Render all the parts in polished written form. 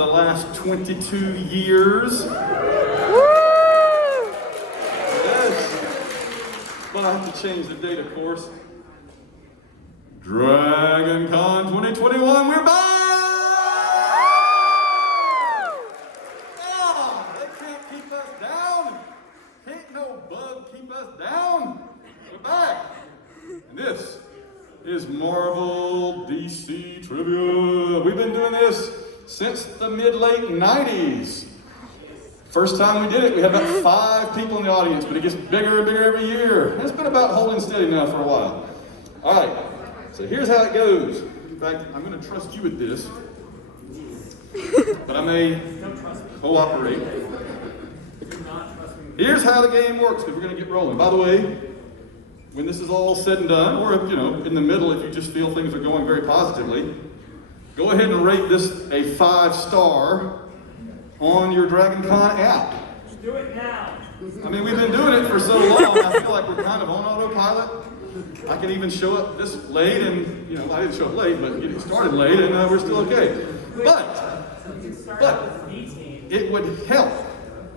the last 22 years. Yes. But I have to change the date, of course. DragonCon 2021, we're back! Oh, they can't keep us down. Can't no bug keep us down. We're back. And this is Marvel DC Trivia. We've been doing this since the mid-late 90s. First time we did it, we had about 5 people in the audience, but it gets bigger and bigger every year. And it's been about holding steady now for a while. All right, so here's how it goes. In fact, I'm going to trust you with this, but I may cooperate. Here's how the game works, because we're going to get rolling. By the way, when this is all said and done, or in the middle, if you just feel things are going very positively, go ahead and rate this a 5-star on your DragonCon app. Do it now. I mean, we've been doing it for so long, I feel like we're kind of on autopilot. I can even show up this late, and I didn't show up late, but it started late, and we're still okay. But it would help,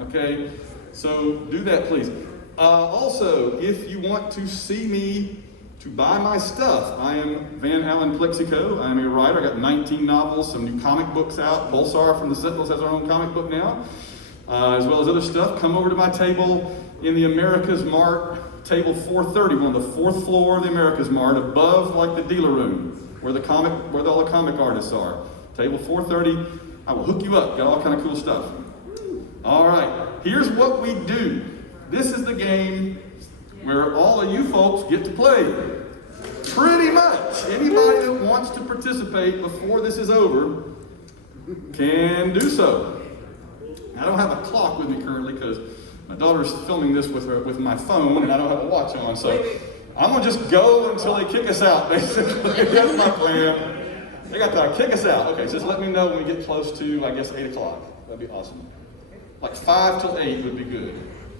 okay? So do that, please. Also, if you want to see me, to buy my stuff, I am Allen Plexico. I am a writer. I got 19 novels, some new comic books out. Pulsar from the Sentinels has our own comic book now, as well as other stuff. Come over to my table in the America's Mart, table 430, on the 4th floor of the America's Mart, above like the dealer room, where all the comic artists are. Table 430. I will hook you up. Got all kind of cool stuff. All right. Here's what we do. This is the game where all of you folks get to play. Pretty much. Anybody that wants to participate before this is over can do so. I don't have a clock with me currently because my daughter's filming this with my phone, and I don't have a watch on, so I'm going to just go until they kick us out, basically. That's my plan. They got to kick us out. Okay, so just let me know when we get close to, I guess, 8 o'clock. That'd be awesome. Like 5 till 8 would be good.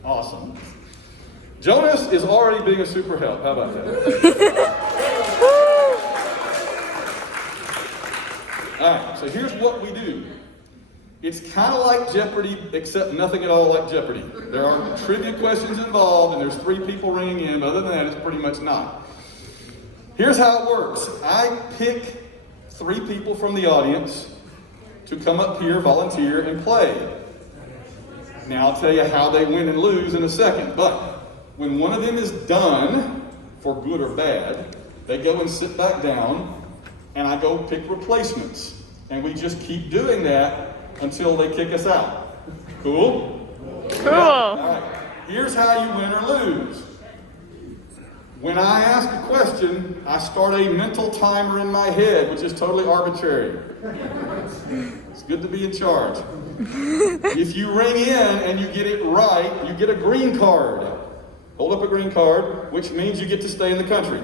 Awesome. Jonas is already being a super help. How about that? All right, so here's what we do. It's kind of like Jeopardy, except nothing at all like Jeopardy. There are trivia questions involved, and there's 3 people ringing in, but other than that, it's pretty much not. Here's how it works. I pick 3 people from the audience to come up here, volunteer, and play. Now I'll tell you how they win and lose in a second, but when one of them is done, for good or bad, they go and sit back down, and I go pick replacements. And we just keep doing that until they kick us out. Cool? Cool. All right. Here's how you win or lose. When I ask a question, I start a mental timer in my head, which is totally arbitrary. It's good to be in charge. If you ring in and you get it right, you get a green card. Hold up a green card, which means you get to stay in the country.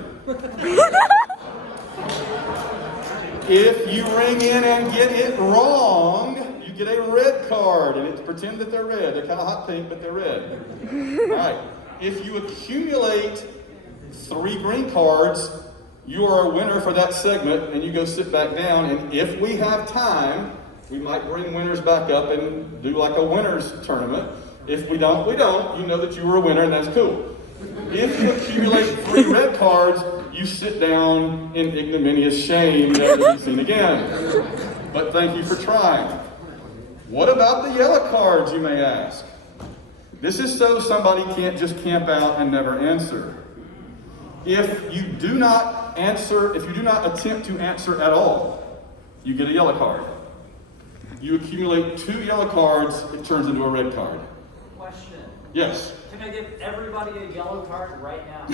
If you ring in and get it wrong, you get a red card, and it's pretend that they're red. They're kind of hot pink, but they're red. All right. If you accumulate 3 green cards, you are a winner for that segment, and you go sit back down. And if we have time, we might bring winners back up and do like a winners tournament. If we don't, we don't. You know that you were a winner, and that's cool. If you accumulate 3 red cards, you sit down in ignominious shame, never to be seen again. But thank you for trying. What about the yellow cards, you may ask? This is so somebody can't just camp out and never answer. If you do not attempt to answer at all, you get a yellow card. You accumulate 2 yellow cards, it turns into a red card. Question. Yes. Can I give everybody a yellow card right now?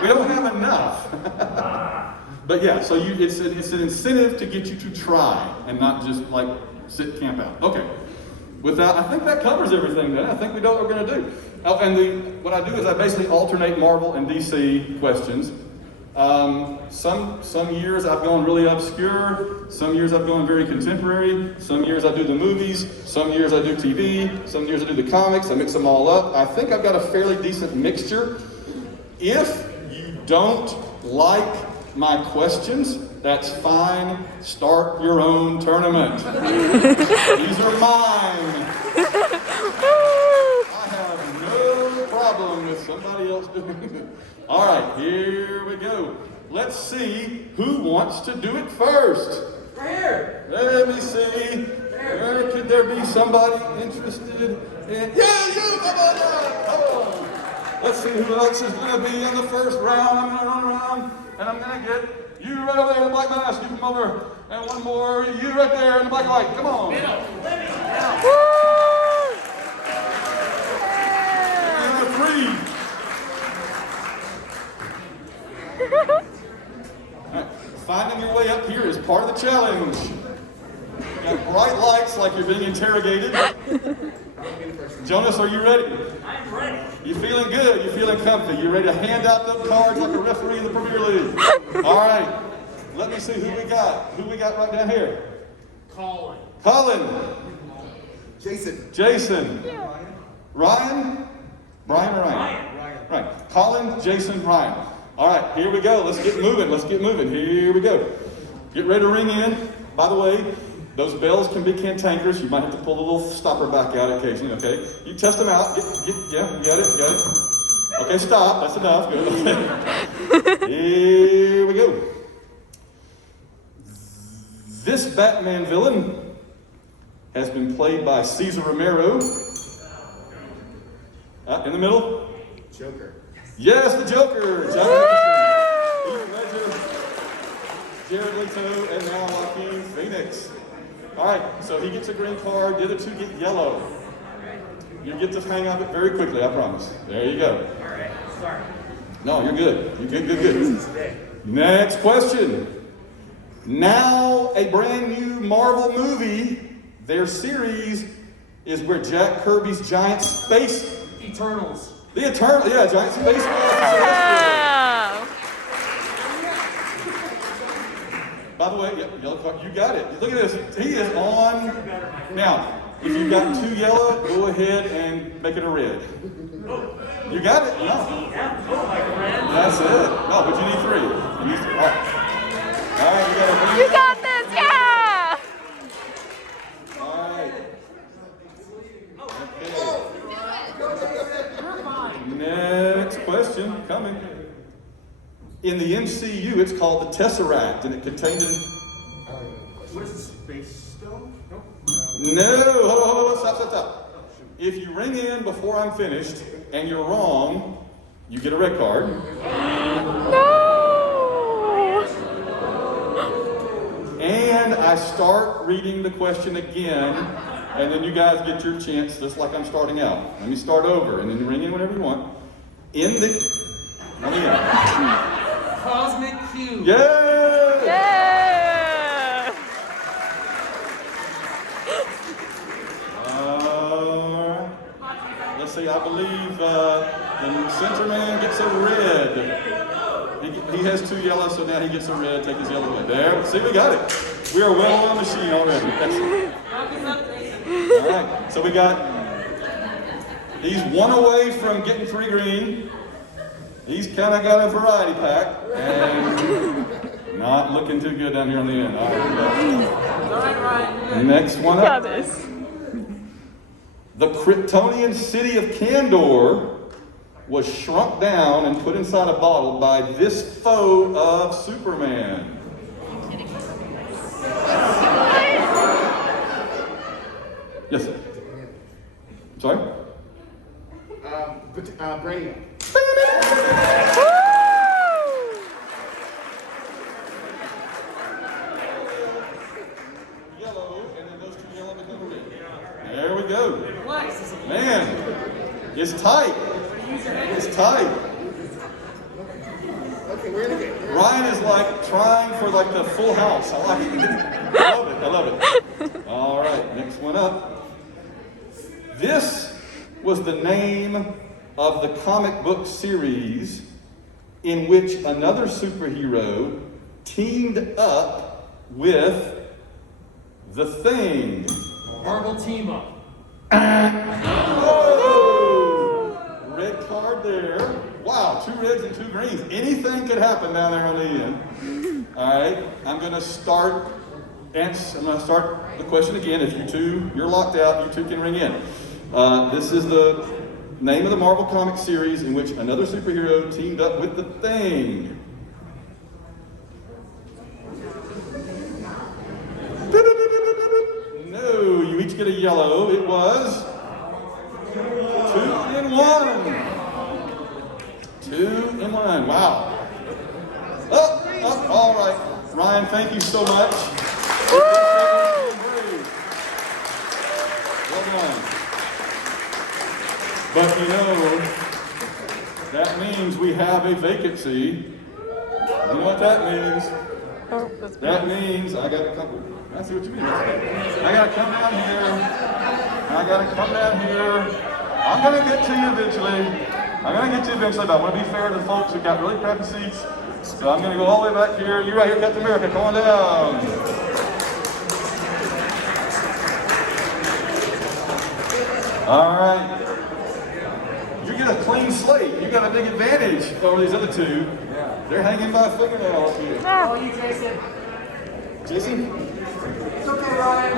We don't have enough. But yeah, so it's an incentive to get you to try and not just like sit camp out. Okay. With that, I think that covers everything then. I think we know what we're going to do. Oh, and what I do is I basically alternate Marvel and DC questions. Some years I've gone really obscure, some years I've gone very contemporary, some years I do the movies, some years I do TV, some years I do the comics, I mix them all up. I think I've got a fairly decent mixture. If you don't like my questions, that's fine. Start your own tournament. These are mine. I have no problem with somebody else doing it. All right, here we go. Let's see who wants to do it first. Right here. Let me see. Could there be somebody interested in? Yeah, you, come on. Let's see who else is going to be in the first round. I'm going to run around, and I'm going to get you right over there in the black mask. You come over, and one more. You right there in the black and white. Come on. And a 3. Finding your way up here is part of the challenge. Got bright lights like you're being interrogated. Jonas, are you ready? I'm ready. You feeling good? You feeling comfy? You ready to hand out the cards like a referee in the Premier League? All right. Let me see who we got. Who we got right down here? Colin. Jason. Yeah. Ryan? Brian or Ryan? Ryan. Colin, Jason, Ryan. All right, here we go. Let's get moving. Here we go. Get ready to ring in. By the way, those bells can be cantankerous. You might have to pull the little stopper back out occasionally, okay? You test them out. Yeah, you got it. Okay, stop. That's enough. Good. Okay. Here we go. This Batman villain has been played by Cesar Romero. In the middle? Joker. Yes, the Joker. Heath Ledger, Jared Leto, and now Joaquin Phoenix. All right, so he gets a green card. The other two get yellow. You get to hang up it very quickly, I promise. There you go. All right, sorry. No, you're good. You're good. Next question. Now a brand new Marvel movie. Their series is where Jack Kirby's giant space... Eternals. The Eternal, yeah, giant space Wow. By the way, yellow card, you got it. Look at this. He is on. Now, if you've got 2 yellow, go ahead and make it a red. You got it? No. That's it. No, but you need 3. You need 3. All right, You got this, yeah! All right. Next question coming. In the MCU, it's called the Tesseract, and it contained an... What is the space stone? Nope. No, hold on, stop. If you ring in before I'm finished, and you're wrong, you get a red card. No! And I start reading the question again, and then you guys get your chance, just like I'm starting out. Let me start over, and then you ring in whenever you want. Cosmic Cube. Yeah! Yeah! Let's see, I believe the center man gets a red. He has 2 yellows, so now he gets a red. Take his yellow away. There, see, we got it. We are well on the machine already. Excellent. All right, so he's 1 away from getting 3 green. He's kind of got a variety pack, and not looking too good down here on the end. All right, next one Got up. this. The Kryptonian city of Kandor was shrunk down and put inside a bottle by this foe of Superman. Yes, sir. Sorry? Brainiac. Yellow, and then those 2 yellow become red. There we go. Man, it's tight. It's tight. Okay, we're in the game. Ryan is like trying for like the full house. I like it. I love it. All right, next one up. This was the name of the comic book series in which another superhero teamed up with the Thing. Marvel Team Up. Oh! Red card there. Wow, 2 reds and 2 greens. Anything could happen down there on the end. All right, I'm gonna start the question again. If you're locked out, you 2 can ring in. This is the name of the Marvel comic series in which another superhero teamed up with the Thing. No, you each get a yellow. It was 2 in 1. 2 in 1. Wow. All right. Ryan, thank you so much. Well done. But you know, that means we have a vacancy. You know what that means? Oh, that's That means I gotta come. I see what you mean. I gotta come down here. I'm gonna get to you eventually. But I want to be fair to the folks who got really crappy seats. So I'm gonna go all the way back here. You right here, Captain America. Come on down. All right. You get a clean slate. You got a big advantage over these other 2. They're hanging by a fingernail up here. Oh, you, Jason. Jason? It's okay, Ryan.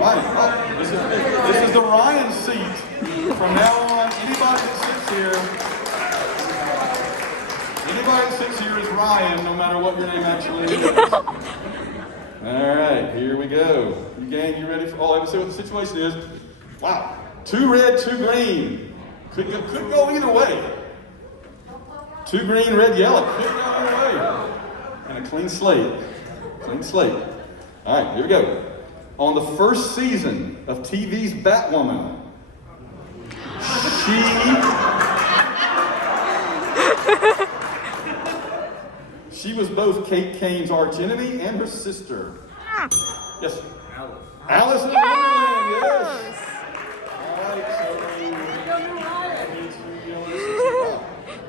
Ryan. Oh, this is the Ryan seat. From now on, anybody that sits here is Ryan, no matter what your name actually is. All right, here we go. You gang, you ready for? Oh, let me see what the situation is. Wow, 2 red, 2 green. Could go either way. 2 green, red, yellow. Could go either way. And a clean slate. All right, here we go. On the first season of TV's Batwoman, she was both Kate Kane's archenemy and her sister. Yes. Alice in Wonderland, yes. All right,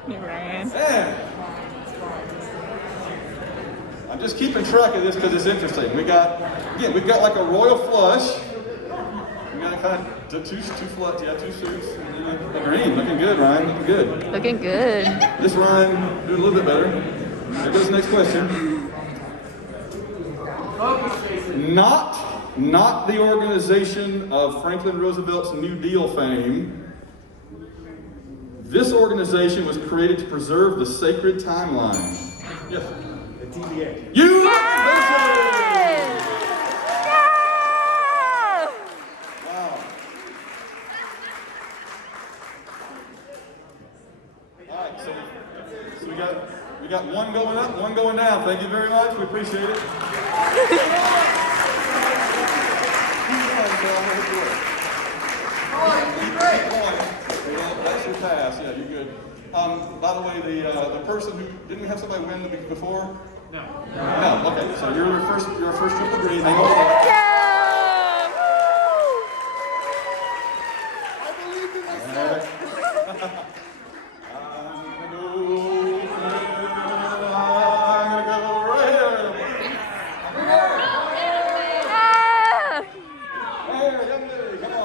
Ryan. Man. I'm just keeping track of this because it's interesting. We've got like a royal flush. We got kind of two suits, and then a green. Looking good, Ryan. Looking good. Looking good. This Ryan doing a little bit better. There goes the next question. Not the organization of Franklin Roosevelt's New Deal fame. This organization was created to preserve the sacred timeline. Yes. The TVA. You Yes! Wow. All right, so we got 1 going up, 1 going down. Thank you very much. We appreciate it. That's your pass. Yeah, you're good. By the way, the person who didn't we have somebody win before? No. Okay. So you're your first triple green. Hang on. Yeah! I believe in myself. I'm gonna go right here. There, young lady, come on.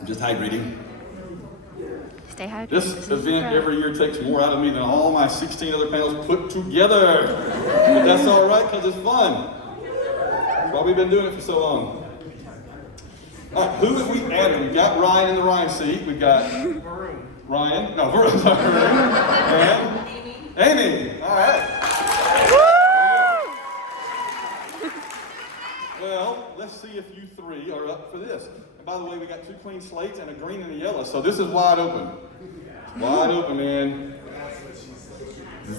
I'm just hydrating. Stay hydrated. This event every year takes more out of me than all my 16 other panels put together. But that's all right, because it's fun. That's why we've been doing it for so long. All right, who have we added? We've got Ryan in the Ryan seat. We've got Ryan. No, Varun. And Amy. All right. Well, let's see if you 3 are up for this. And by the way, we got 2 clean slates and a green and a yellow, so this is wide open. Wide open, man.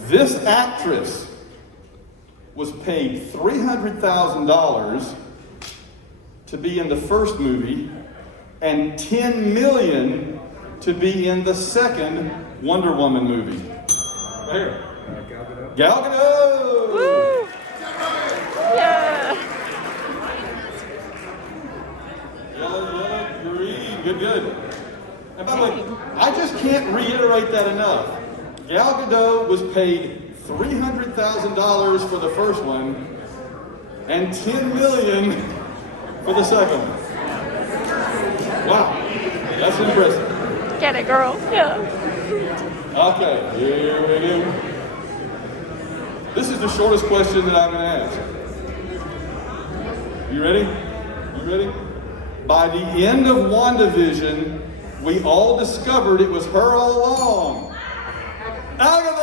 This actress was paid $300,000 to be in the first movie and $10 million to be in the second Wonder Woman movie. Right here. Gal Gadot. Woo! Yeah. Yellow, green. Good. And by the way, I just can't reiterate that enough. Gal Gadot was paid $300,000 for the first one and $10 million for the second one. Wow, that's impressive. Get it, girl. Yeah. Okay, here we go. This is the shortest question that I'm going to ask. You ready? By the end of WandaVision, we all discovered it was her all along. Agatha!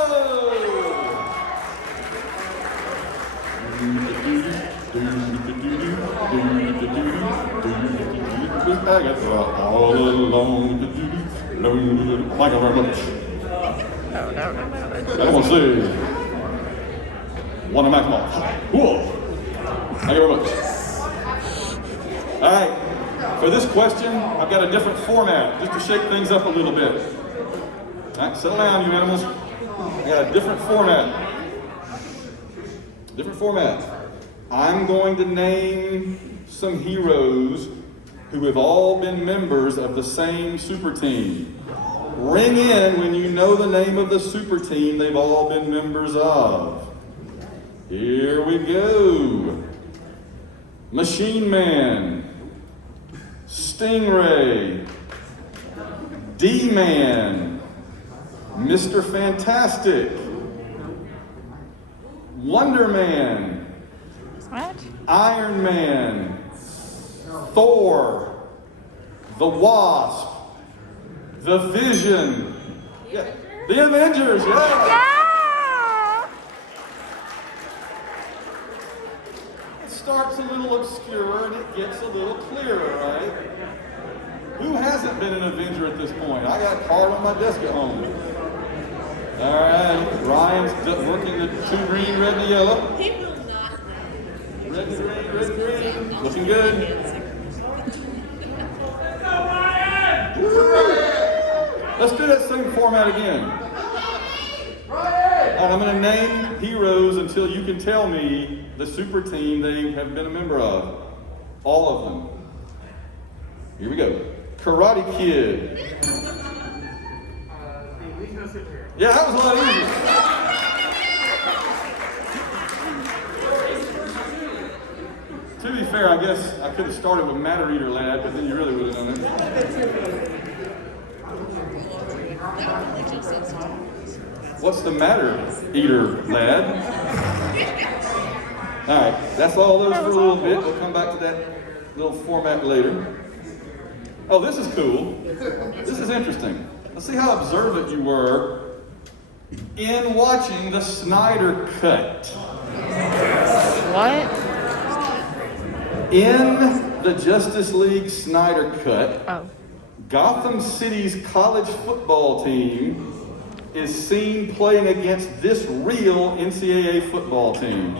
Agatha all along. Thank you very much. No. I don't want to say one of my mouth. Cool. Thank you very much. All right. For this question, I've got a different format just to shake things up a little bit. All right, settle down, you animals. I got a different format. I'm going to name some heroes who have all been members of the same super team. Ring in when you know the name of the super team they've all been members of. Here we go. Machine Man, Stingray, D-Man, Mr. Fantastic, Wonder Man, What? Iron Man, Thor, the Wasp, the Vision, the Avengers, yeah. Yeah. It starts a little obscure and it gets a little clearer, right? Who hasn't been an Avenger at this point? I got a card on my desk at home. All right, Ryan's working the 2 green, red, and yellow. He will not. Red, green. Looking good. Let's do that same format again. And I'm going to name heroes until you can tell me the super team they have been a member of. All of them. Here we go. Karate Kid. Yeah, that was a lot easier. To be fair, I guess I could have started with Matter Eater Lad, but then you really would have done it. What's the matter, Eater Lad? All right, that's all those for a little bit. We'll come back to that little format later. Oh, this is cool. This is interesting. Let's see how observant you were in watching the Snyder Cut. What? In the Justice League Snyder Cut, Oh. Gotham City's college football team is seen playing against this real NCAA football team.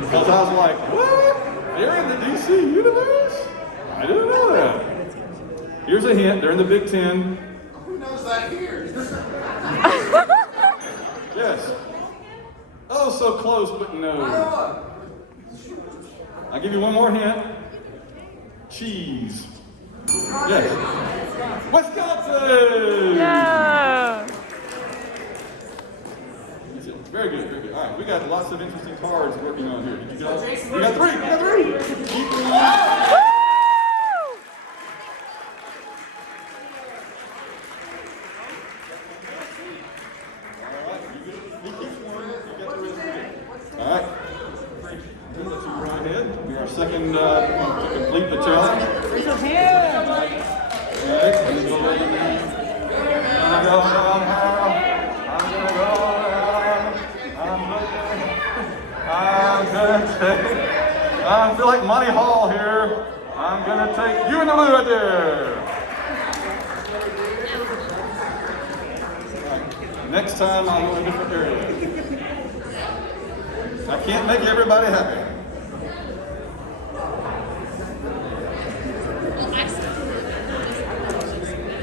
Because I was like, what? They're in the DC universe? I didn't know that. Here's a hint, they're in the Big Ten. Who knows that here? Yes. Oh, so close, but no. I'll give you one more hint. Cheese. Yes. Wisconsin! Yeah. Very good. All right, we got lots of interesting cards working on here. Did you get all? We got three. All right. Let's go right ahead. Be our second to complete the challenge. All right. Let's go right in there. I'm gonna take. I feel like Monty Hall here. I'm gonna take you in the blue right there. All right. Next time I'll go in a different area. I can't make everybody happy.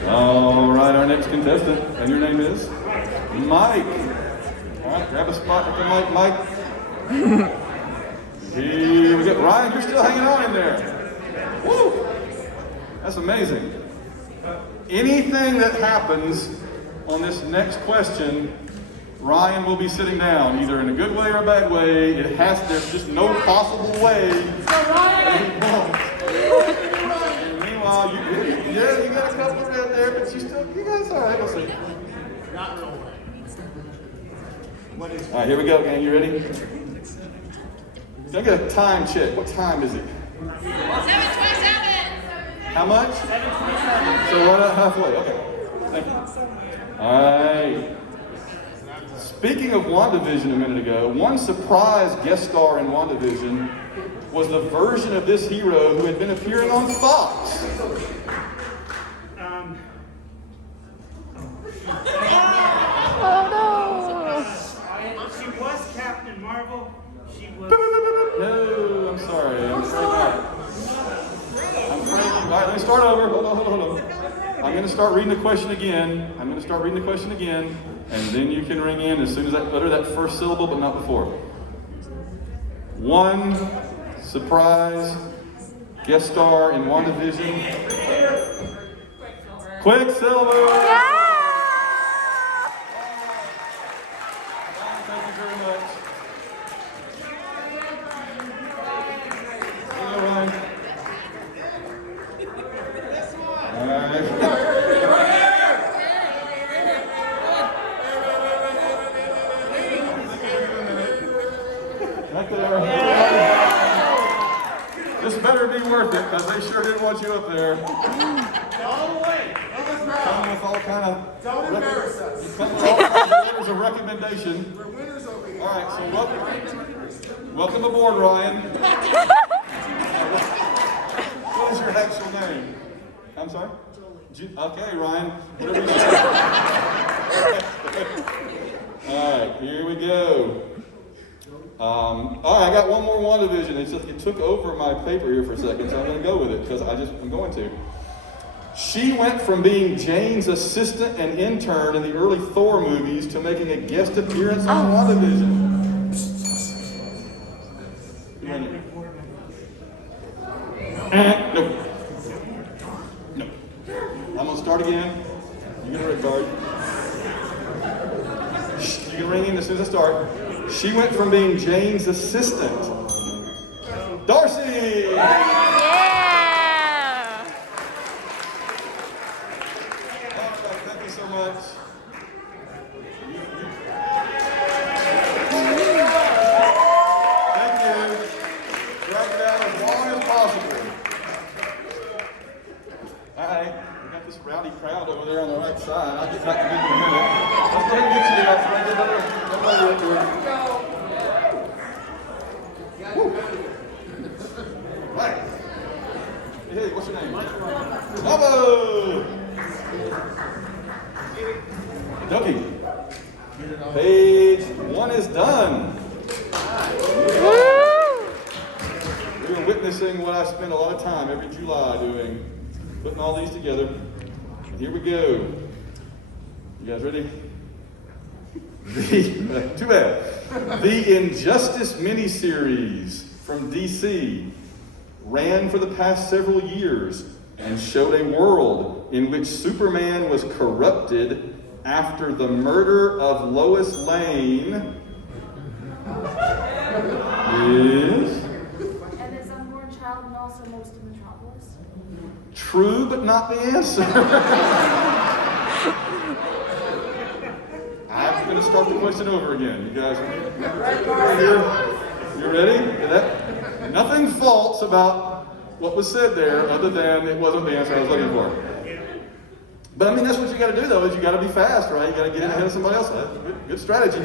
All right, our next contestant, and your name is Mike. All right, grab a spot with the mic, Mike. Here we go. Ryan, you're still hanging on in there. Woo! That's amazing. Anything that happens on this next question, Ryan will be sitting down, either in a good way or a bad way. There's just no possible way. And meanwhile, you got a couple right there, but you guys all right, we'll see. Not real way. What is All right, here we go, gang. You ready? Can I get a time check? What time is it? 7:27. How much? 7:27. So right at halfway. Okay. Thank you. All right. Speaking of WandaVision a minute ago, one surprise guest star in WandaVision was the version of this hero who had been appearing on Fox. Oh no. She was Captain Marvel. She was. No, I'm sorry. I'm afraid not. All right, let me start over. Hold on. I'm going to start reading the question again. And then you can ring in as soon as I utter that first syllable, but not before. One surprise guest star in WandaVision. Quicksilver! Yeah. Thank you very much. Hello, Ryan. All right. This better be worth it, because they sure didn't want you up there. All the way. Coming with all kind of Don't embarrass us. coming with all kinds of letters of recommendation. We're winners over here. All right, so welcome aboard, Ryan. What is your actual name? I'm sorry? Okay, Ryan. Whatever you say. All right, here we go. All right, I got one more WandaVision. It took over my paper here for a second, so I'm going to go with it because I'm going to. She went from being Jane's assistant and intern in the early Thor movies to making a guest appearance on WandaVision. No. I'm going to start again. You get a red card. You can ring in as soon as I start. She went from being Jane's assistant. Darcy! Yeah. Thank you so much. Thank you. Drag it out as long as possible. All right, we got this rowdy crowd over there on the right side. I'll get back to you in a minute. Let's go ahead and get you up. Right. Hey, what's your name? Bravo! Dougie. Page 1 is done. We are witnessing what I spend a lot of time every July doing, putting all these together. Here we go. You guys ready? Too bad. The Injustice miniseries from DC ran for the past several years and showed a world in which Superman was corrupted after the murder of Lois Lane. Yes. And his unborn child and also most of Metropolis. True, but not the answer. I'm going to start the question over again. You guys you ready? Nothing false about what was said there other than it wasn't the answer I was looking for. But I mean, that's what you got to do though, is you got to be fast, right? You got to get in ahead of somebody else. Good strategy.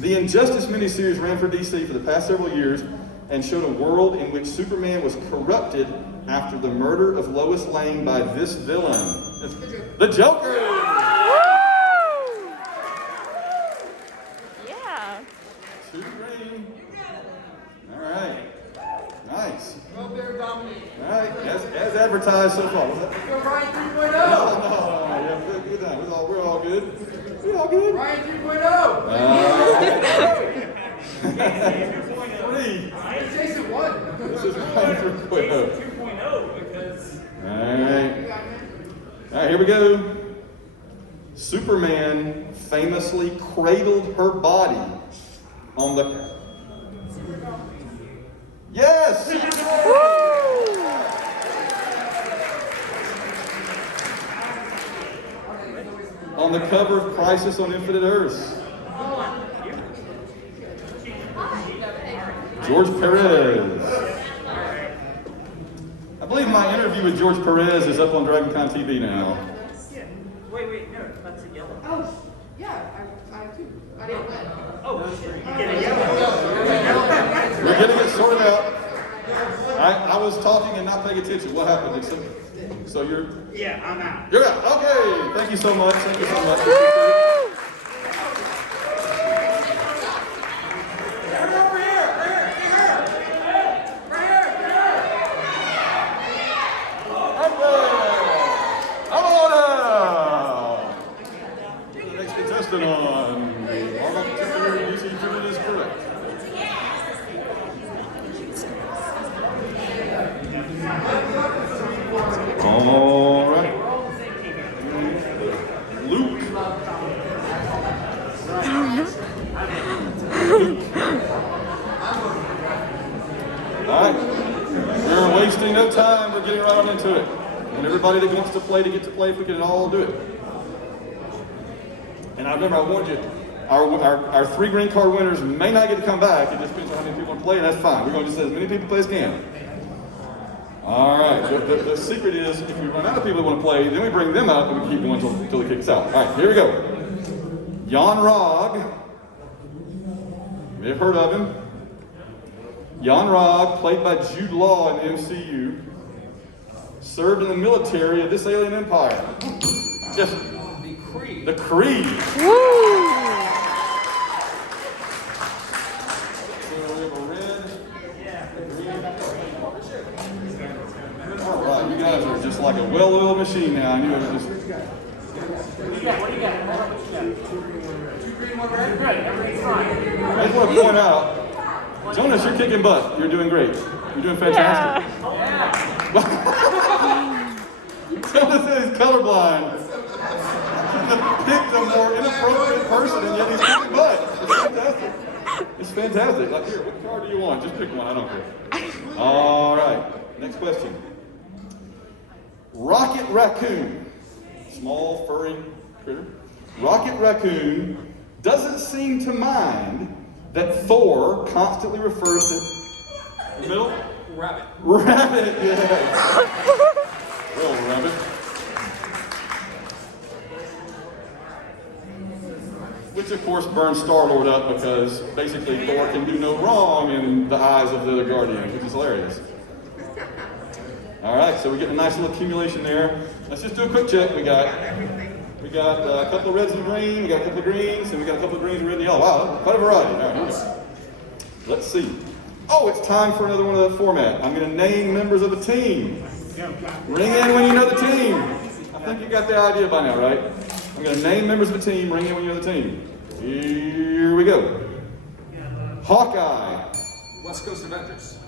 The Injustice miniseries ran for DC for the past several years and showed a world in which Superman was corrupted after the murder of Lois Lane by this villain. The Joker! Yeah. 2 green. All right. Nice. Well, they're dominating. All right. As advertised so far. What's that? Go Ryan 3.0. No. Yeah, good time. We're all good. We're all good. Ryan 3.0. Three. Jason won. This is Ryan 3.0. 2.0 because. All right, here we go. Superman famously cradled her body on the... Yes! On the cover of Crisis on Infinite Earths. George Perez. I believe my interview with George Perez is up on DragonCon TV now. Wait, no, that's a yellow. Oh, yeah, I too. I didn't win. Oh, shit. You get a yellow. We're getting it sorted out. I was talking and not paying attention. What happened? So you're... Yeah, I'm out. You're out. Okay. Thank you so much. Thank you so much. Next contestant on the Marvel Contemporary DC Tournament is correct. All right. Luke. All right. We're wasting no time. We're getting right on into it. And everybody that wants to play if we can all do it. And I remember I warned you, our 3 green card winners may not get to come back. It just depends on how many people want to play, and that's fine. We're going to just let as many people play as can. All right, the secret is if we run out of people that want to play, then we bring them up and we keep going until it kicks out. All right, here we go. Jan Rog, you may have heard of him. Jan Rog, played by Jude Law in the MCU, served in the military of this alien empire. Yes. The Creed. Woo! All right, you guys are just like a well-oiled machine now. I knew it was just... What do you got? I just want to point out, Jonas, you're kicking butt. You're doing great. You're doing fantastic. Jonas said he's colorblind. Picked a more inappropriate person, and yet he's kicking butt. It's fantastic. It's fantastic. Like, here, what card do you want? Just pick one. I don't care. All right. Next question. Rocket Raccoon. Small, furry critter. Rocket Raccoon doesn't seem to mind that Thor constantly refers to... The middle? Rabbit. Rabbit, yeah. Well, rabbit. Which, of course, burns Star-Lord up because basically Thor can do no wrong in the eyes of the other Guardians, which is hilarious. All right, so we're getting a nice little accumulation there. Let's just do a quick check. We got a couple of reds and green, we got a couple of greens, and we got a couple of greens, red and yellow. Wow, quite a variety. All right, here we go. Let's see. Oh, it's time for another one of that format. I'm going to name members of a team. Ring in when you know the team. I think you got the idea by now, right? I'm going to name members of a team. Ring in when you know the team. Here we go. Hawkeye. West Coast Avengers.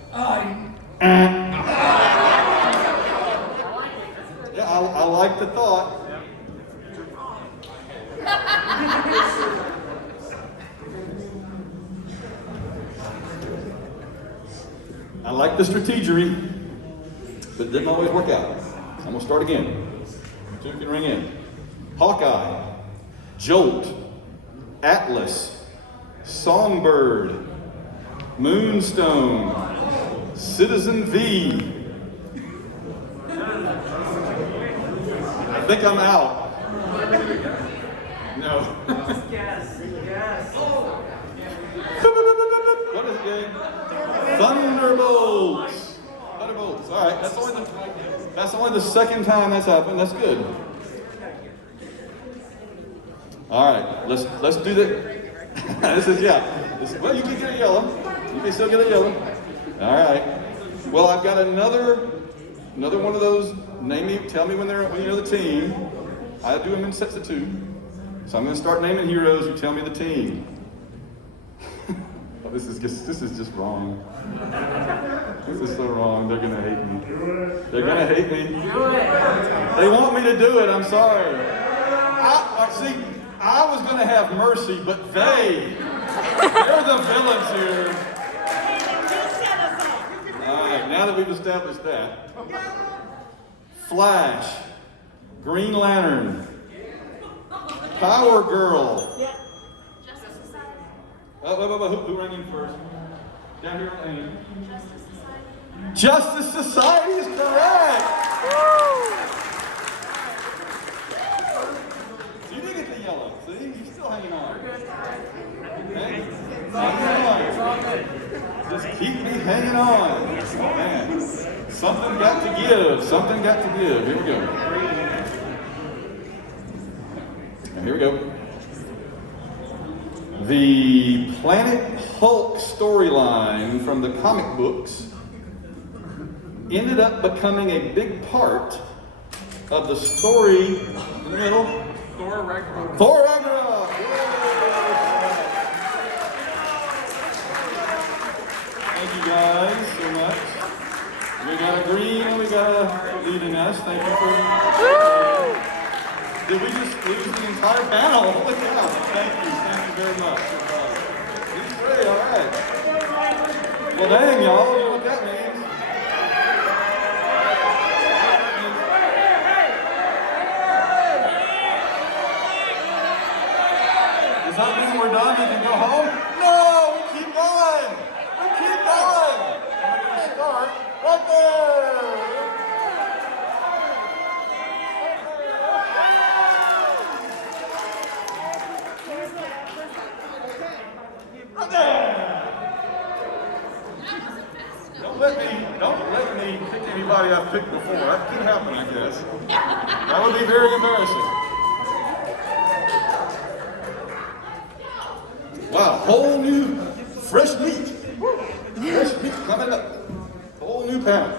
Yeah, I like the thought. I like the strategery, but it didn't always work out. I'm going to start again. Two can ring in. Hawkeye, Jolt, Atlas, Songbird, Moonstone, Citizen V. I think I'm out. No. Yes. What is the game? Thunderbolts. Thunderbolts. All right. That's only the second time that's happened. That's good. All right. Let's do that. This is well, you can get a yellow. You can still get a yellow. All right. Well, I've got another one of those. Tell me when you know the team. I do them in sets of 2. So I'm going to start naming heroes. You tell me the team. Oh, this is just wrong. This is so wrong. They're gonna hate me. They're gonna hate me. They want me to do it. I'm sorry. I was gonna have mercy, but they're the villains here. All right. Now that we've established that, Flash, Green Lantern, Power Girl. Justice Society. Who rang in first? Down here, Amy. Justice Society. Justice Society is correct! You didn't get the yellow, see? You're still hanging on. Okay? Hanging on. Just keep me hanging on. Man. Something got to give. Something got to give. Here we go. And here we go. The Planet Hulk storyline from the comic books ended up becoming a big part of the story in the middle. Thor Ragnarok. Thor Ragnarok! Yay! Thank you guys so much. We got a green and we got a leading us. Thank you for... Did we just lose the entire panel? Holy cow. Thank you very much. These three, all right. Well, dang, y'all, you know what that means. Does that mean we're done? We can go home? No, we keep going. We keep going. And we're going to start right there. Don't let me pick anybody I've picked before. That could happen, I guess. That would be very embarrassing. Wow, whole new, fresh meat. Fresh meat coming up. Whole new panel.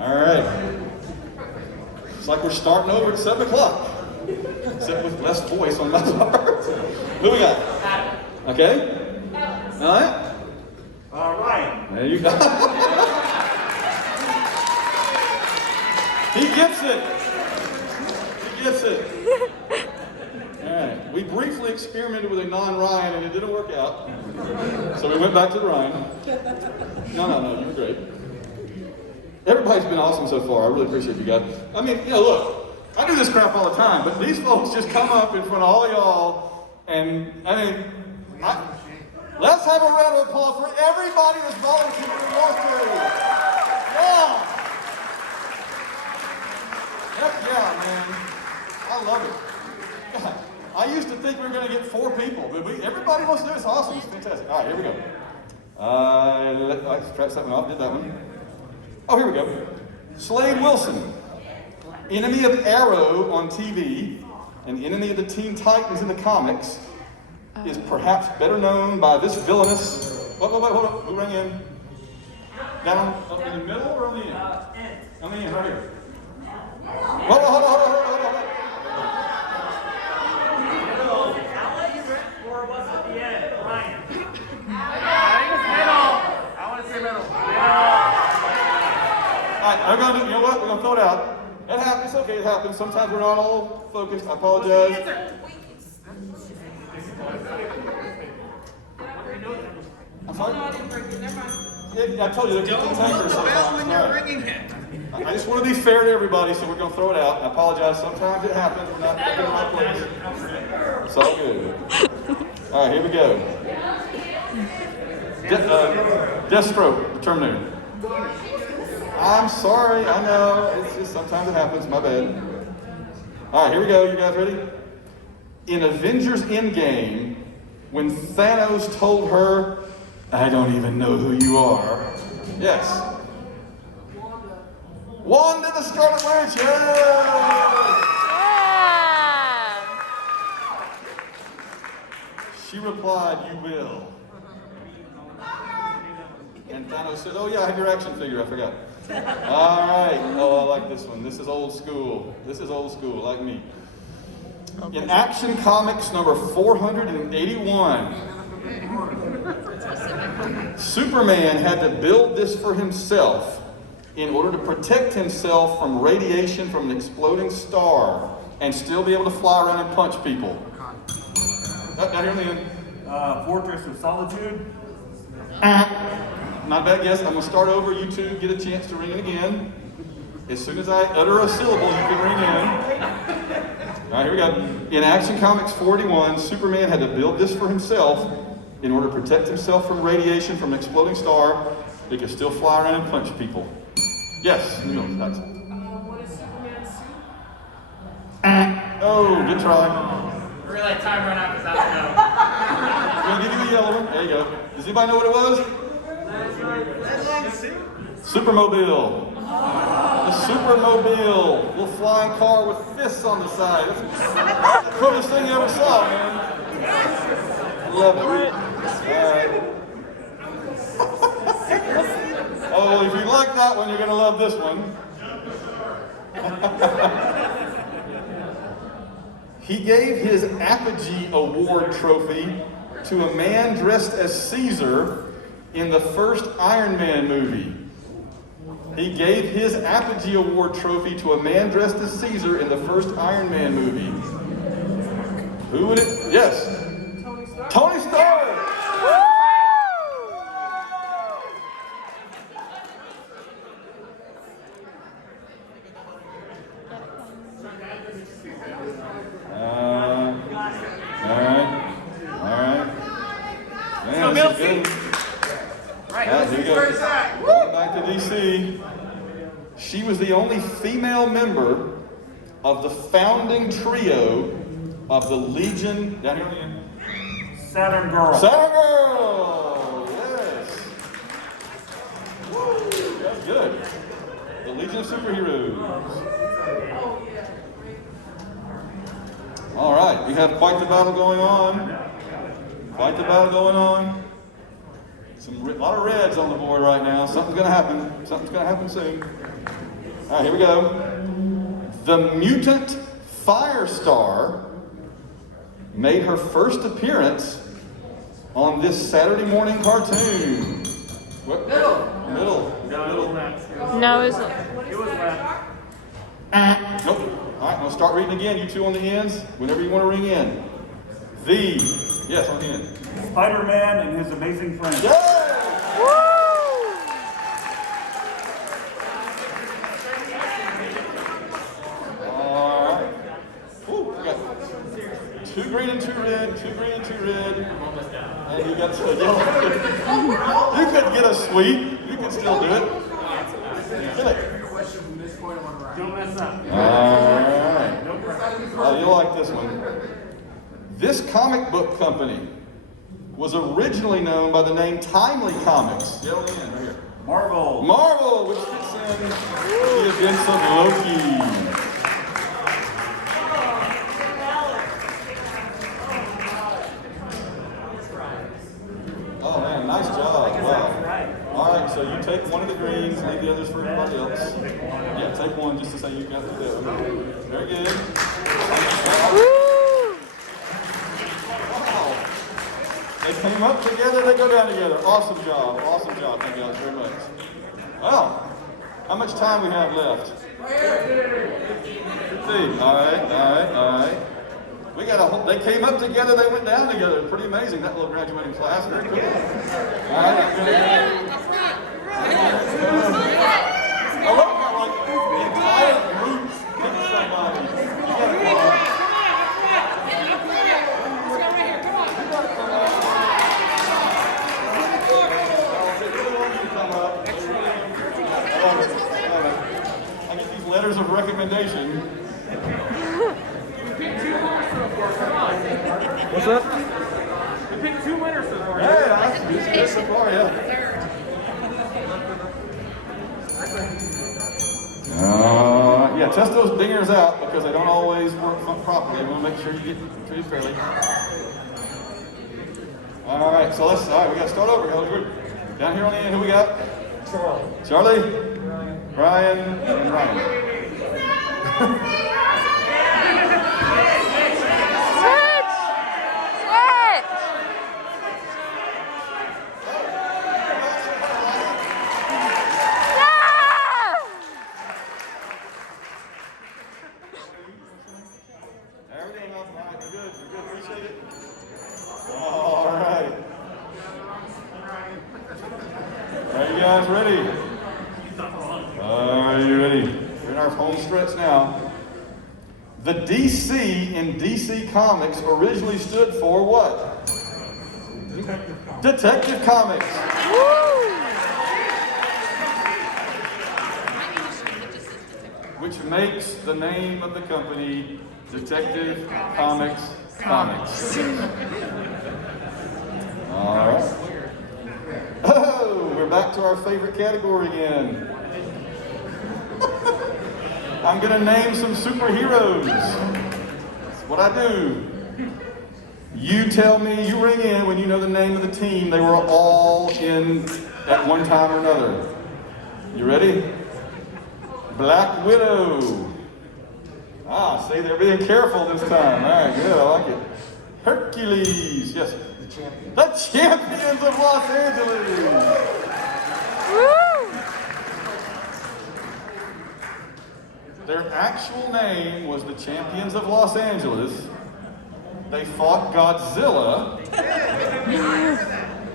All right. It's like we're starting over at 7 o'clock. Except with less voice on my part. Who we got? Okay. All right. All right. There you go. He gets it. He gets it. All right. We briefly experimented with a non-Ryan and it didn't work out. So we went back to the Ryan. No, you were great. Everybody's been awesome so far. I really appreciate you guys. I mean, look, I do this crap all the time, but these folks just come up in front of all of y'all and, let's have a round of applause for everybody that's volunteered to walk through. Yeah. Heck yeah, man. I love it. God, I used to think we were going to get 4 people, but everybody wants to do it. It's awesome. It's fantastic. All right, here we go. Let's try something off. Did that one. Oh, here we go. Slade Wilson, enemy of Arrow on TV, and enemy of the Teen Titans in the comics, is perhaps better known by this villainous... Wait, hold on. Who rang in? Down in the middle or on the end? On the end, right here. Hold on. Or was it the end? Ryan. I want to say middle. All right, I'm gonna do, you know what? We're gonna throw it out. It happens. It's okay. It happens. Sometimes we're not all focused. I apologize. I'm sorry? Yeah, I told you, they're getting tankers sometimes. I just want to be fair to everybody, so we're going to throw it out. I apologize. Sometimes it happens. We're not in the right place. It's all good. All right, here we go. Deathstroke, the Terminator. I'm sorry. I know. It's just sometimes it happens. My bad. All right, here we go. You guys ready? In Avengers Endgame, when Thanos told her, I don't even know who you are. Yes. Wanda the Scarlet Witch. Yeah! She replied, you will. And Thanos said, oh yeah, I have your action figure, I forgot. All right. Oh, I like this one. This is old school. Like me. In Action Comics number 481, Superman had to build this for himself in order to protect himself from radiation from an exploding star and still be able to fly around and punch people. Down here in the end. Fortress of Solitude. Not a bad guess. I'm going to start over. You two get a chance to ring it again. As soon as I utter a syllable, you can ring in. All right, here we go. In Action Comics 41, Superman had to build this for himself in order to protect himself from radiation from an exploding star. He could still fly around and punch people. Yes, you know, that's it. What is Superman's suit? Oh, good try. We're gonna let time run out because I don't know. I'm going to give you a yellow one. There you go. Does anybody know what it was? Supermobile. The Supermobile. Little flying car with fists on the side. That's the coolest thing you ever saw, man. Love it. Oh, if you like that one, you're going to love this one. He gave his Apogee Award trophy to a man dressed as Caesar in the first Iron Man movie. He gave his Apogee Award trophy to a man dressed as Caesar in the first Iron Man movie. Who would it? Yes. Tony Stark. Tony Stark! All right. Man, this is good. Right, Here we go. where's that? Going back to DC. She was the only female member of the founding trio of the Legion. Down here on the end. Saturn Girl. Saturn Girl! Yes! Woo! That's good. The Legion of Superheroes. All right, we have quite the battle going on. Quite the battle going on. A lot of reds on the board right now. Something's going to happen. Something's going to happen soon. All right, here we go. The mutant Firestar made her first appearance on this Saturday morning cartoon. What? Middle. No, it's It was left. Nope. All right, I'm going to start reading again. You two on the ends, whenever you want to ring in. Yes, on the end. Spider-Man and his amazing friends. All right. Ooh, we got 2 green and 2 red, 2 green and 2 red. And you got some yellow. You could get a sweep. You can still do it. Get it. Don't mess up. All right. Oh, you'll like this one. This comic book company was originally known by the name Timely Comics. Yell in right here. Marvel. Marvel, which fits in with the events of Loki. Oh man, nice job. Wow. All right, so you take one of the greens, leave the others for everybody else. Yeah, take one just to say you got to do it. Very good. Wow. They came up together, they go down together. Awesome job. Awesome job. Thank you guys very much. Well, how much time we have left? Let's see. All right. We got a whole, they came up together, they went down together. Pretty amazing, that little graduating class. Very cool. All right. I love how like the entire group picked somebody. You gotta come up. I get these letters of recommendation. What's that? We picked 2 winners so far. Yeah, that's good so far, yeah. Yeah, test those dingers out because they don't always work properly. We want to make sure you get treated fairly. All right, so we got to start over. Down here on the end, who we got? Charlie, Brian, and Ryan. game up. All right, we're good. We're good. Appreciate it. All right. Are you guys ready? Are you ready? We're in our home stretch now. The DC in DC Comics originally stood for what? Detective Comics. Which makes the name of the company Detective Comics Comics. All right. Oh, we're back to our favorite category again. I'm going to name some superheroes. That's what I do. You tell me, you ring in when you know the name of the team they were all in at one time or another. You ready? Black Widow. Ah, see, they're being careful this time. All right, good, I like it. Hercules, yes. The Champions of Los Angeles. Woo! Their actual name was the Champions of Los Angeles. They fought Godzilla.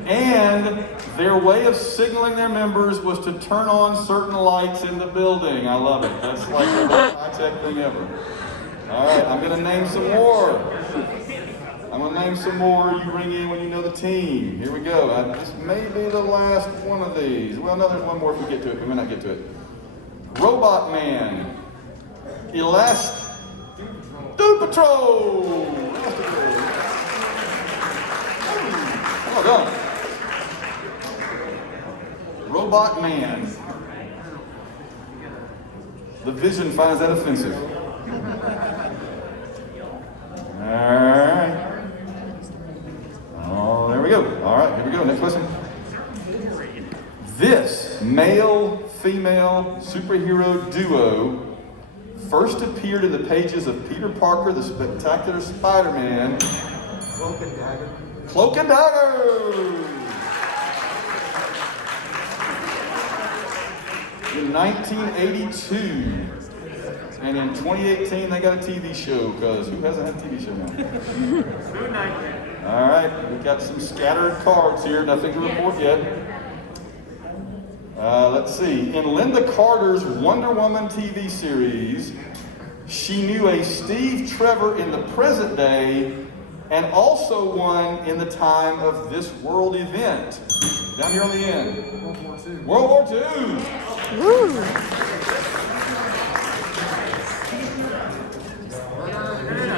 And their way of signaling their members was to turn on certain lights in the building. I love it. That's like the most high-tech thing ever. All right, I'm going to name some more. I'm going to name some more. You ring in when you know the team. Here we go. This may be the last one of these. Well, no, there's one more if we get to it. We may not get to it. Robot Man. Doom Patrol! Well done. Robot Man. The Vision finds that offensive. Alright. Oh, there we go. Alright, here we go. Next question. This male-female superhero duo first appeared in the pages of Peter Parker, the Spectacular Spider-Man. Cloak and Dagger. Cloak and Dagger! In 1982. And in 2018, they got a TV show, because who hasn't had a TV show now? All right, we got some scattered cards here, nothing to report yet. Let's see. In Linda Carter's Wonder Woman TV series, she knew a Steve Trevor in the present day and also one in the time of this world event. Down here on the end. World War II. Woo!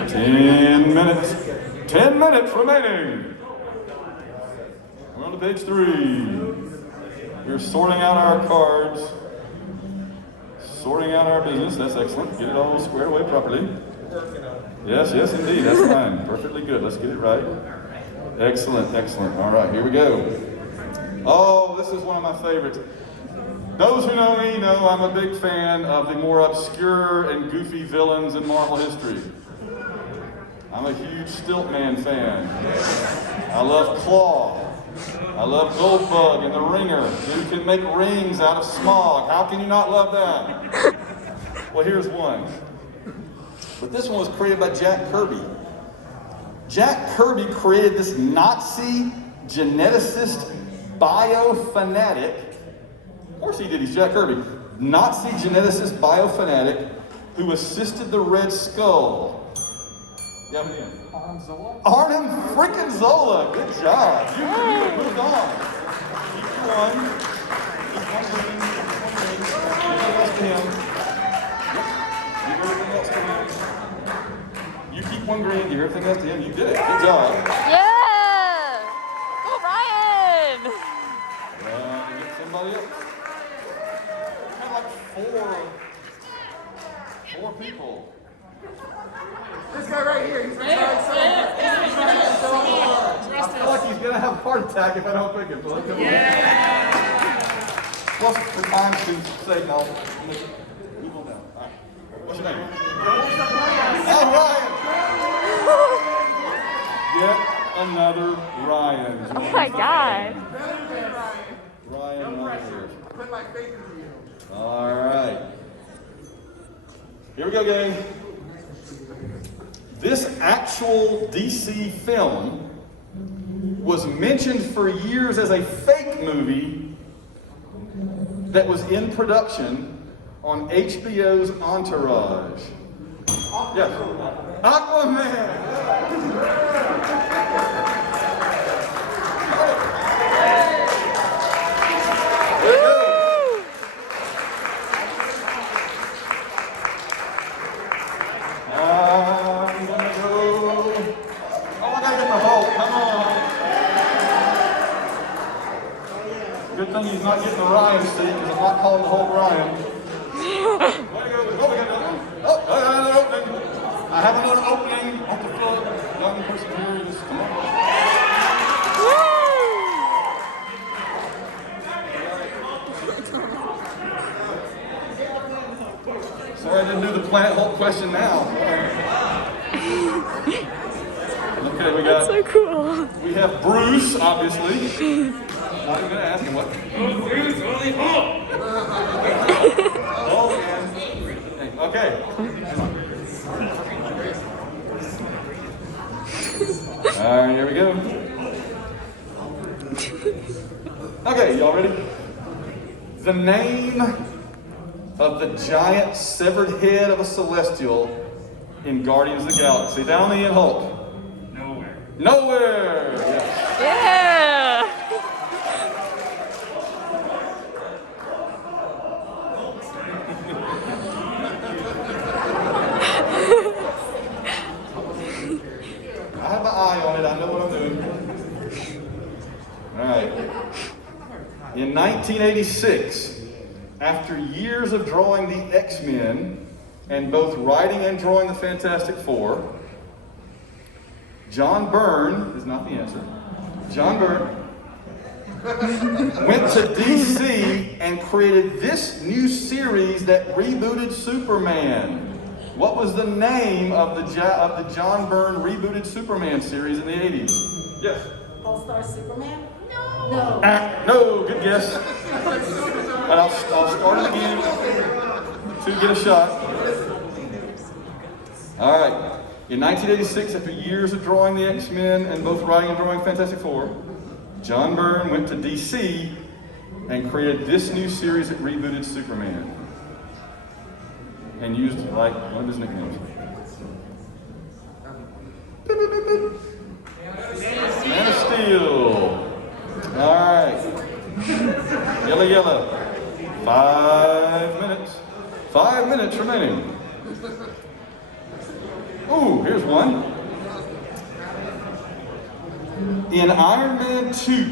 10 minutes. 10 minutes remaining. We're on to page 3. We're sorting out our cards. Sorting out our business. That's excellent. Get it all squared away properly. Yes, yes, indeed. That's fine. Perfectly good. Let's get it right. Excellent, excellent. All right, here we go. Oh, this is one of my favorites. Those who know me know I'm a big fan of the more obscure and goofy villains in Marvel history. I'm a huge Stiltman fan. I love Claw. I love Goldbug and the Ringer, who can make rings out of smog. How can you not love that? Well, here's one. But this one was created by Jack Kirby. Jack Kirby created this Nazi geneticist biofanatic. Of course he did, he's Jack Kirby. Nazi geneticist biofanatic who assisted the Red Skull. Yeah, Arnim freaking Zola. Good job. You have moved on. Keep one. Keep one green. Keep everything else to him. Give everything else to him. You keep one green. Give everything else to him. You did it. Good job. Yeah! Go Ryan! Get somebody else. We had like four people. This guy right here, he's retired I feel like he's gonna have a heart attack if I don't pick him. So let's go. Plus, for time's sake, I'll move on down. All right. What's your name? Oh, Ryan. Yet another Ryan. Oh my god. Ryan. put my faith in you. All right. Here we go, gang. This actual DC film was mentioned for years as a fake movie that was in production on HBO's Entourage. Yes. Aquaman! I'm gonna go. Oh, I gotta get the Hulk. Come on. Good thing he's not getting the Ryan seat because I'm not calling the Hulk Ryan. Oh, I got another opening. I have another opening. I have to fill it. Young person here. Just come on. Sorry I didn't do the Planet Hulk question now. Okay, we got. So cool. We have Bruce, obviously. Not even gonna ask him what. Bruce, only Hulk. Oh, man. Okay. All right, here we go. Okay, y'all ready? The name of the giant severed head of a Celestial in Guardians of the Galaxy. Down the end, Hulk. Nowhere. Nowhere! Yes. Yeah. I have my eye on it. I know what I'm doing. All right. In 1986, after years of drawing the X-Men and both writing and drawing the Fantastic Four, John Byrne is not the answer. John Byrne went to DC and created this new series that rebooted Superman. What was the name of the John Byrne rebooted Superman series in the 80s? Yes. All-Star Superman? No. No, good guess. And I'll start it again to get a shot. All right. In 1986, after years of drawing the X-Men and both writing and drawing Fantastic Four, John Byrne went to DC and created this new series that rebooted Superman and used like one of his nicknames. Man of Steel. All right. Yellow. 5 minutes. 5 minutes remaining. Ooh, here's one. In Iron Man 2,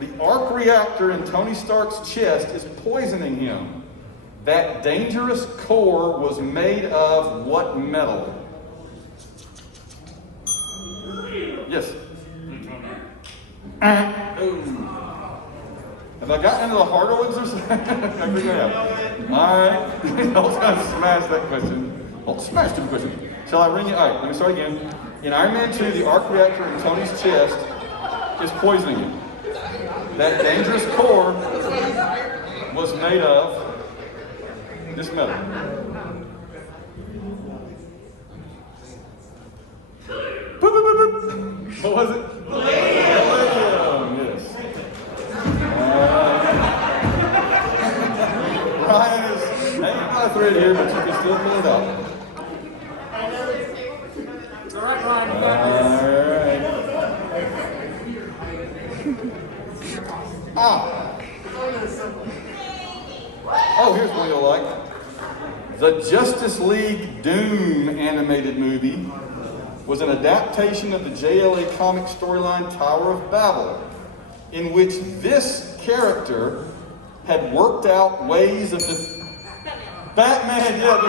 the arc reactor in Tony Stark's chest is poisoning him. That dangerous core was made of what metal? Yes. Have I gotten into the harder ones or something? I think I have. All right. I was going to smash that question. Oh, smash the question. Shall I ring it? All right, let me start again. In Iron Man 2, the arc reactor in Tony's chest is poisoning him. That dangerous core was made of this metal. What was it? Palladium, yes. Ryan is hanging by a thread here, but you can still pull it out. All right. Oh, here's one you'll like. The Justice League Doom animated movie was an adaptation of the JLA comic storyline Tower of Babel, in which this character had worked out ways of Batman, yeah, the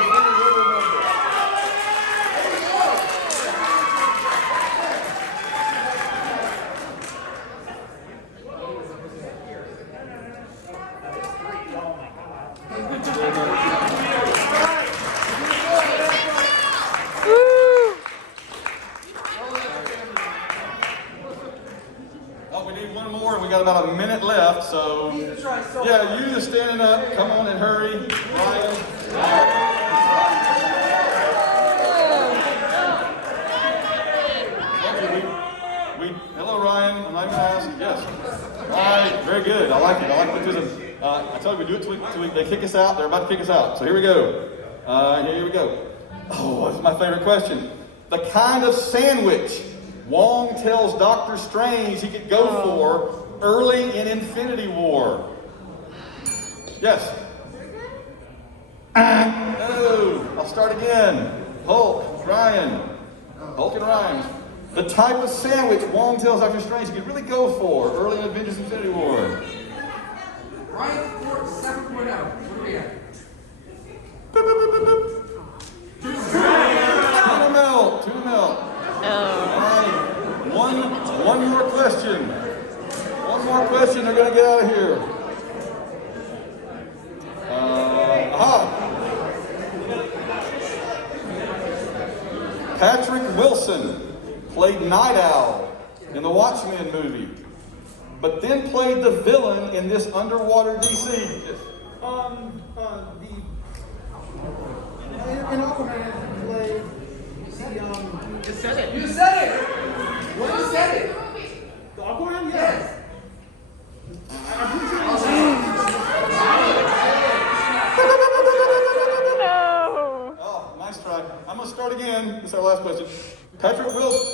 Oh, we need one more. We got about a minute left, so yeah, you just standing up. Come on and hurry, Ryan. like it. I like patriotism. I tell you, we do it till they kick us out. They're about to kick us out. So here we go. Here we go. Oh, this is my favorite question. The kind of sandwich Wong tells Doctor Strange he could go for early in Infinity War. Yes. No. I'll start again. Hulk, Ryan. Hulk and Rhymes. The type of sandwich Wong tells Doctor Strange he could really go for early in Avengers Infinity War. Ryan Ford 7.0. What are we at? Boop, boop, boop, boop, boop. Tuna melt. All right. One more question. One more question. They're going to get out of here. Patrick Wilson played Night Owl in the Watchmen movie, but then played the villain in this underwater DC. Yes. In Aquaman, he played the, You said it. You said it! What you said it? The Aquaman? Yes! No. Oh, nice try. I'm going to start again. This is our last question. Patrick Wilson.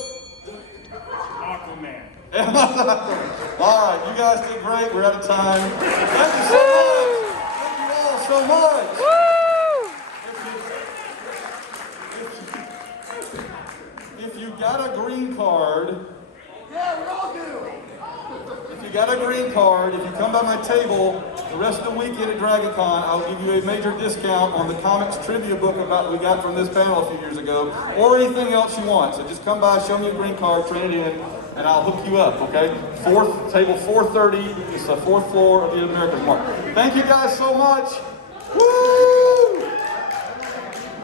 Aquaman. All right, you guys did great. We're out of time. Thank you so much. Thank you all so much. Woo! If you got a green card, Yeah, we all do! if you got a green card, if you come by my table the rest of the weekend at DragonCon, I'll give you a major discount on the comics trivia book about we got from this panel a few years ago, or anything else you want. So just come by, show me a green card, trade it in, and I'll hook you up, okay? Table 430, it's the 4th floor of the American Mart. Thank you guys so much. Woo!